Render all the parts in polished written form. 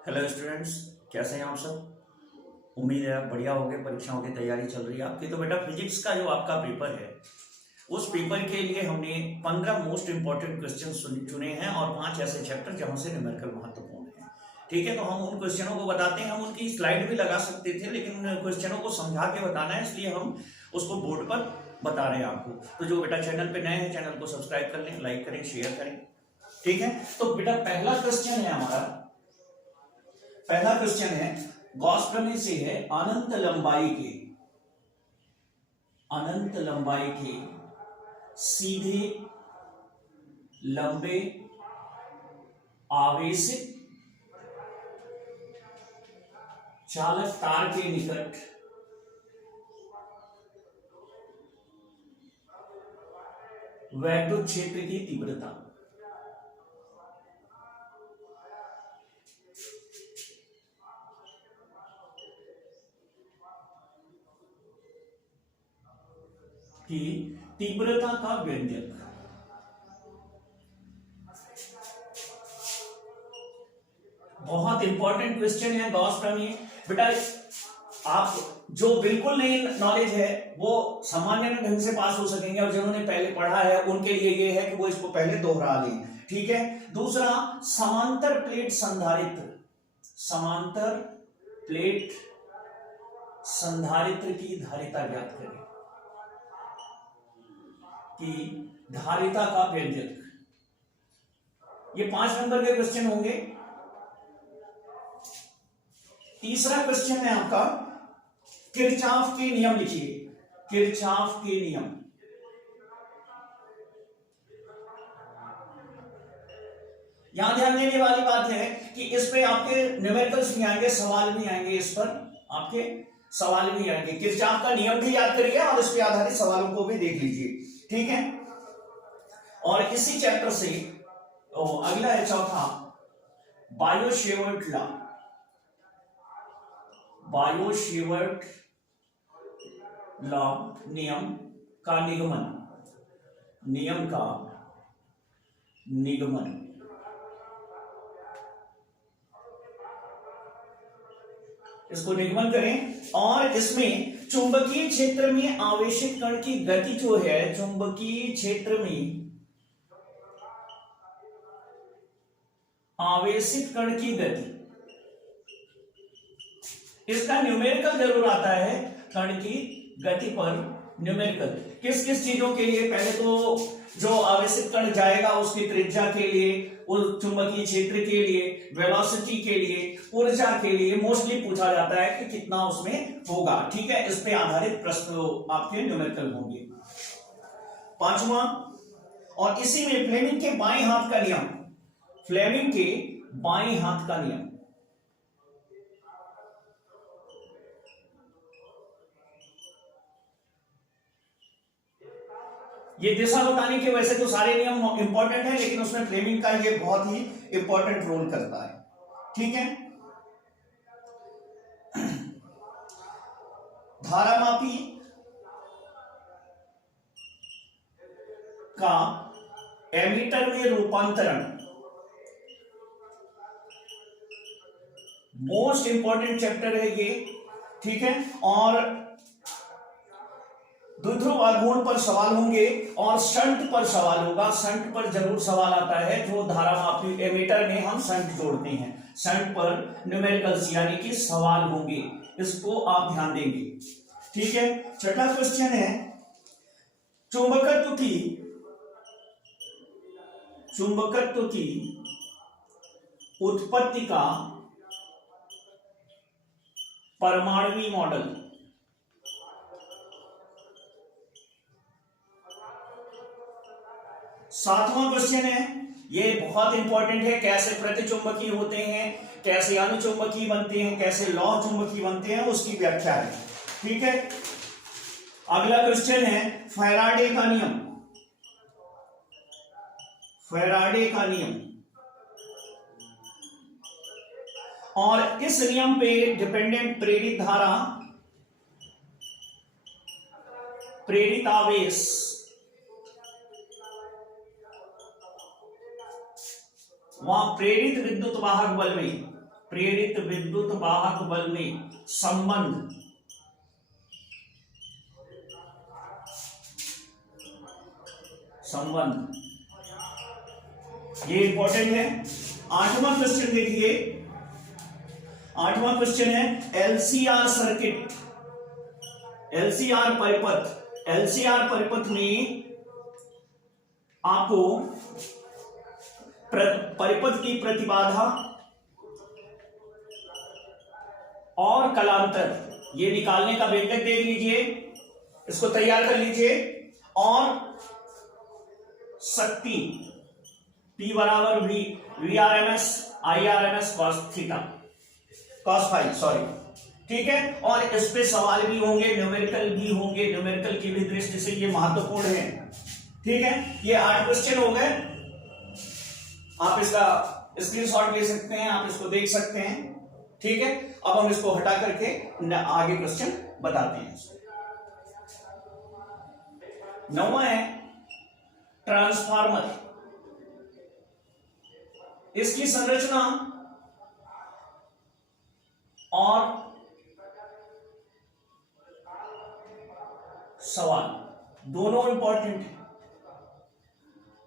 Hello students, कैसे हैं आप सब। उम्मीद है आप बढ़िया होंगे। परीक्षाओं की तैयारी चल रही है आपकी। तो बेटा फिजिक्स का जो आपका पेपर है उस पेपर के लिए हमने 15 मोस्ट इंपॉर्टेंट क्वेश्चन चुने हैं और 5 ऐसे चैप्टर जहां से न्यूमेरिकल महत्वपूर्ण है। ठीक है, तो हम उन क्वेश्चनों को बताते हैं। हम उनकी स्लाइड भी लगा सकते थे लेकिन क्वेश्चनों को समझा के बताना है, इसलिए हम उसको बोर्ड पर बता रहे हैं आपको। तो जो बेटा चैनल पे नए हैं चैनल को सब्सक्राइब कर लें, लाइक करें, शेयर करें। ठीक है, तो बेटा पहला क्वेश्चन है हमारा। पहला क्वेश्चन है गॉस प्रमेय से है अनंत लंबाई के सीधे लंबे आवेशित चालक तार के निकट वैद्युत क्षेत्र की तीव्रता की तीव्रता का व्यंजक। बहुत इंपॉर्टेंट क्वेश्चन है गॉस प्रमेय। बेटा आप जो बिल्कुल नई नॉलेज है वो सामान्य ढंग से पास हो सकेंगे और जिन्होंने पहले पढ़ा है उनके लिए ये है कि वो इसको पहले दोहरा लें। ठीक है, दूसरा समांतर प्लेट संधारित्र की धारिता ज्ञात करें, कि धारिता का व्यंजक। ये 5 नंबर के क्वेश्चन होंगे। तीसरा क्वेश्चन है आपका किरचॉफ के नियम लिखिए। किरचॉफ के नियम, यहां ध्यान देने वाली बात है कि इस पे आपके न्यूमेरिकल्स भी आएंगे, सवाल भी आएंगे, इस पर आपके सवाल भी आएंगे। किरचॉफ का नियम भी याद करिए और इस पे आधारित सवालों को भी देख लीजिए। ठीक है, और इसी चैप्टर से अगला है चौथा बायो-सेवर्ट लॉ, नियम का निगमन। इसको निगमन करें और इसमें चुंबकीय क्षेत्र में आवेशित कण की गति जो है, चुंबकीय क्षेत्र में आवेशित कण की गति, इसका न्यूमेरिकल जरूर आता है। कण की गति पर न्यूमेरिकल किस किस चीजों के लिए, पहले तो जो आवेशित कण जाएगा उसकी त्रिज्या के लिए, उस चुंबकीय क्षेत्र के लिए, वेलोसिटी के लिए, ऊर्जा के लिए मोस्टली पूछा जाता है कि कितना उसमें होगा। ठीक है, इस पे आधारित प्रश्न आपके न्यूमेरिकल होंगे। पांचवा, और इसी में फ्लेमिंग के बाएं हाथ का नियम, फ्लेमिंग के बाएं हाथ का नियम। ये दिशा बताने के वैसे तो सारे नियम इंपॉर्टेंट है लेकिन उसमें फ्लेमिंग का ये बहुत ही इंपॉर्टेंट रोल करता है। ठीक है, धारामापी का एमीटर में रूपांतरण, मोस्ट इंपॉर्टेंट चैप्टर है ये। ठीक है, और द्विध्रुव आघूर्ण पर सवाल होंगे और शंट पर सवाल होगा। शंट पर जरूर सवाल आता है, जो धारामापी एमीटर में हम शंट जोड़ते हैं, शंट पर न्यूमेरिकल्स यानी कि सवाल होंगे, इसको आप ध्यान देंगे। ठीक है, छठा क्वेश्चन है चुंबकत्व की उत्पत्ति का परमाणु मॉडल। सातवां क्वेश्चन है, ये बहुत इंपॉर्टेंट है, कैसे प्रतिचुंबकीय होते हैं, कैसे अनुचुंबकीय बनते हैं, कैसे लौह चुंबकीय बनते हैं, उसकी व्याख्या है। ठीक है, अगला क्वेश्चन है फैराडे का नियम, और इस नियम पे डिपेंडेंट प्रेरित धारा, प्रेरित आवेश वहां प्रेरित विद्युत वाहक बल में प्रेरित विद्युत वाहक बल में संबंध, ये इंपॉर्टेंट है। 8वां क्वेश्चन देखिए, 8वां क्वेश्चन है एलसीआर सर्किट, एलसीआर परिपथ। एलसीआर परिपथ में आपको परिपथ की प्रतिबाधा और कलांतर ये निकालने का व्यंजक देख लीजिए, इसको तैयार कर लीजिए। और शक्ति P बराबर V R M S I R M S cos theta, cos phi, sorry, ठीक है। और इस पे सवाल भी होंगे, न्यूमेरिकल भी होंगे, न्यूमेरिकल की भी दृष्टि से ये महत्वपूर्ण है, ठीक है। ये 8 क्वेश्चन हो गए, आप इसका स्क्रीनशॉट ले सकते हैं, आप इसको देख सकते हैं, ठीक है। अब हम इसको हटा करके आगे क्वेश्चन बताते हैं। 9वां है ट्रांसफार्मर। इसकी संरचना और सवाल दोनों इंपॉर्टेंट है।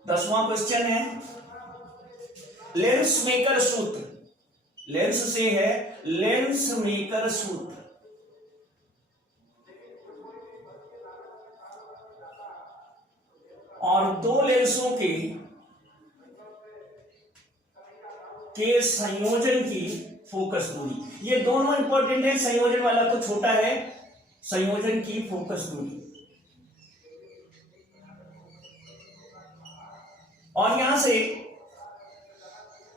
10वां क्वेश्चन है लेंस मेकर सूत्र, लेंस से है लेंस मेकर सूत्र। और दो लेंसों के संयोजन की फोकस दूरी, ये दोनों इंपॉर्टेंट है। संयोजन वाला तो छोटा है, संयोजन की फोकस दूरी। और यहां से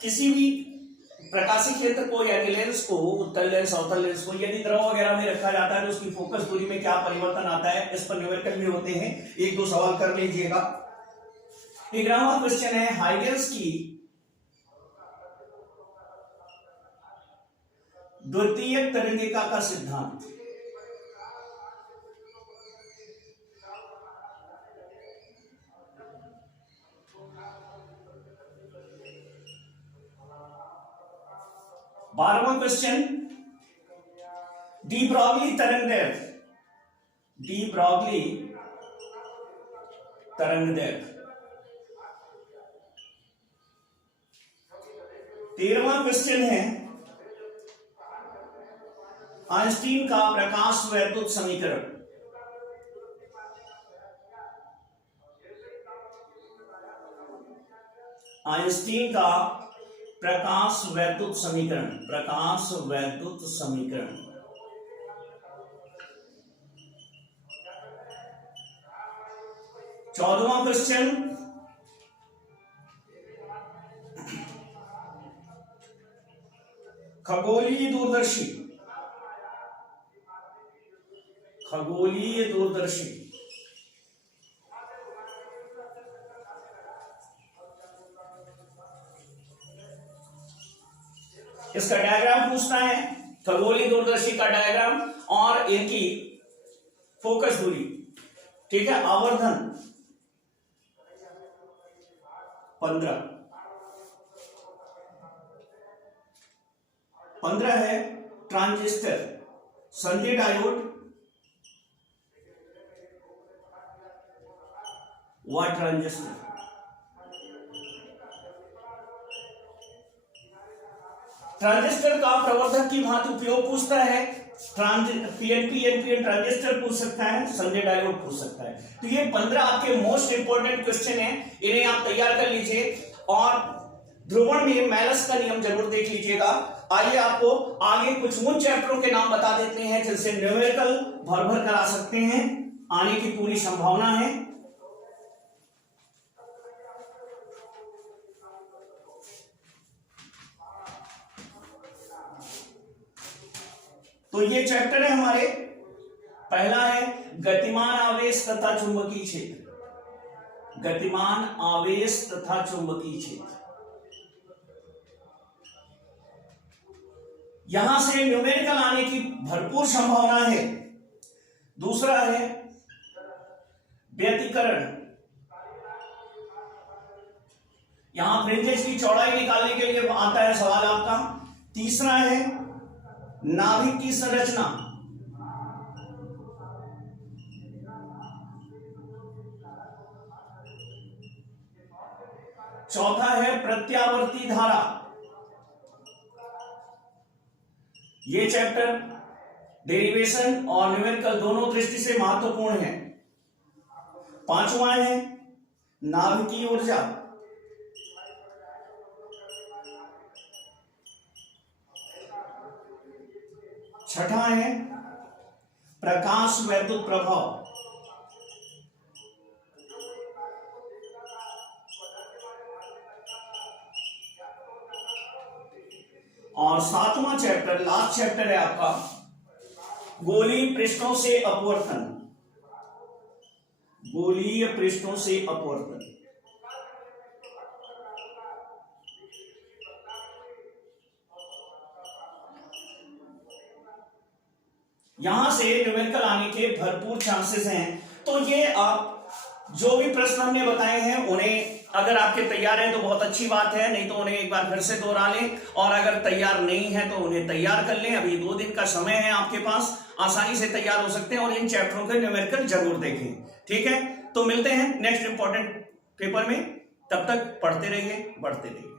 किसी भी प्रकाशीय क्षेत्र को यानी लेंस को, उत्तल लेंस अवतल लेंस को यदि द्रव वगैरह में रखा जाता है तो उसकी फोकस दूरी में क्या परिवर्तन आता है, इस पर न्यूमेरिकल भी होते हैं, 1-2 सवाल कर लीजिएगा। 11वां क्वेश्चन है हाइगेंस की द्वितीयक तरंगिका का सिद्धांत। बारहवां क्वेश्चन डी ब्रॉगली तरंगदैर्घ्य, डी ब्रॉगली तरंगदैर्घ्य। 13वां क्वेश्चन है आइंस्टीन का प्रकाश वैद्युत समीकरण। आइंस्टीन का प्रकाश वैद्युत समीकरण, प्रकाश वैद्युत समीकरण। 14वां क्वेश्चन खगोलीय दूरदर्शी, खगोलीय दूरदर्शी। इसका डायग्राम पूछना है, खगोलीय दूरदर्शी का डायग्राम और इनकी फोकस दूरी, ठीक है। आवर्धन 15 है ट्रांजिस्टर, संधि डायोड व ट्रांजिस्टर। ट्रांजिस्टर का प्रवर्धक की भांति उपयोग पूछता है, पीएनपी एनपीएन ट्रांजिस्टर पूछ सकता है, संजय डायोड पूछ सकता है। तो ये 15 आपके मोस्ट इंपोर्टेंट क्वेश्चन है, इन्हें आप तैयार कर लीजिए। और ध्रुवण में मेलस का नियम जरूर देख लीजिएगा। आइए आपको आगे कुछ उन चैप्टरों के नाम बता देते हैं जिनसे न्यूमेरिकल भर भर कर आ सकते हैं, आने की पूरी संभावना है। तो ये चैप्टर है हमारे, पहला है गतिमान आवेश तथा चुंबकीय क्षेत्र, गतिमान आवेश तथा चुंबकीय क्षेत्र। यहां से न्यूमेरिकल आने की भरपूर संभावना है। दूसरा है व्यतिकरण, यहां फ्रिंजेस की चौड़ाई निकालने के लिए आता है सवाल आपका। तीसरा है नाभिक की संरचना, चौथा है प्रत्यावर्ती धारा। ये चैप्टर डेरिवेशन और न्यूमेरिकल दोनों दृष्टि से महत्वपूर्ण है। पांचवा है नाभिकीय ऊर्जा, छठा है प्रकाश वैद्युत प्रभाव, और सातवां चैप्टर लास्ट चैप्टर है आपका गोलीय पृष्ठों से अपवर्तन, गोलीय पृष्ठों से अपवर्तन। यहां से न्यूमेरिकल आने के भरपूर चांसेस हैं। तो ये आप जो भी प्रश्न हमने बताए हैं उन्हें अगर आपके तैयार हैं तो बहुत अच्छी बात है, नहीं तो उन्हें एक बार फिर से दोहरा लें, और अगर तैयार नहीं है तो उन्हें तैयार कर लें। अभी 2 दिन का समय है आपके पास, आसानी से तैयार हो सकते हैं, और इन चैप्टरों के न्यूमेरिकल जरूर देखें। ठीक है, तो मिलते हैं नेक्स्ट इंपॉर्टेंट पेपर में, तब तक पढ़ते रहिए, बढ़ते रहिए।